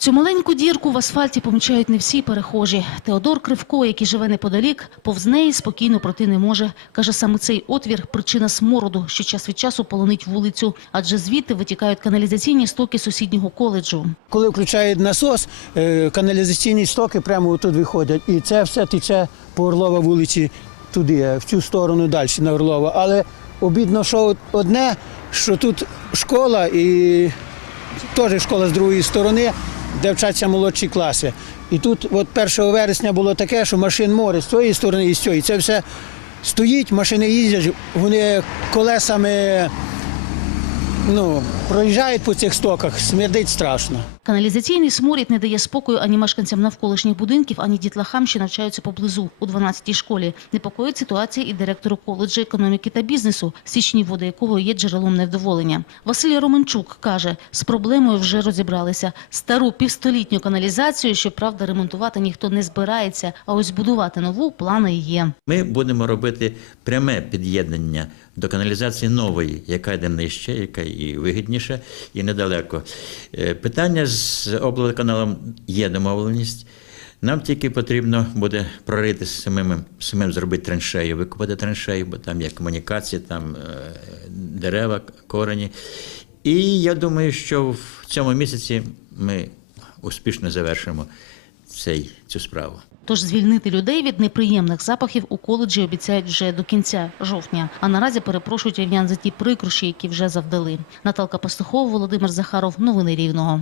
Цю маленьку дірку в асфальті помічають не всі перехожі. Теодор Кривко, який живе неподалік, повз неї спокійно пройти не може. Каже, саме цей отвір – причина смороду, що час від часу полонить вулицю. Адже звідти витікають каналізаційні стоки сусіднього коледжу. Коли включають насос, е, каналізаційні стоки прямо тут виходять. І це все тече по Орлова вулиці туди, в цю сторону далі на Орлова. Але обідно, що одне, що тут школа і теж школа з другої сторони, де вчаться молодші класи. І тут от 1 вересня було таке, що машин море з цієї сторони і з цієї. Це все стоїть, машини їздять, вони колесами ну, проїжджають по цих стоках, смердить страшно. Каналізаційний сморід не дає спокою ані мешканцям навколишніх будинків, ані дітлахам, що навчаються поблизу у 12-й школі. Непокоїть ситуація і директору коледжу економіки та бізнесу, стічні води якого є джерелом невдоволення. Василь Романчук каже, з проблемою вже розібралися. Стару півстолітню каналізацію, щоправда, ремонтувати ніхто не збирається, а ось будувати нову плани є. Ми будемо робити пряме під'єднання до каналізації нової, яка йде нижче, яка і вигідніша, і недалеко. Е, Питання з облводоканалом є домовленість. Нам тільки потрібно буде прорити самим, самим зробити траншею, викопати траншею, бо там є комунікації, там е, дерева, корені. І я думаю, що в цьому місяці ми успішно завершимо цей, цю справу. Тож звільнити людей від неприємних запахів у коледжі обіцяють вже до кінця жовтня. А наразі перепрошують рівнян за ті прикрощі, які вже завдали. Наталка Пастухова, Володимир Захаров. Новини Рівного.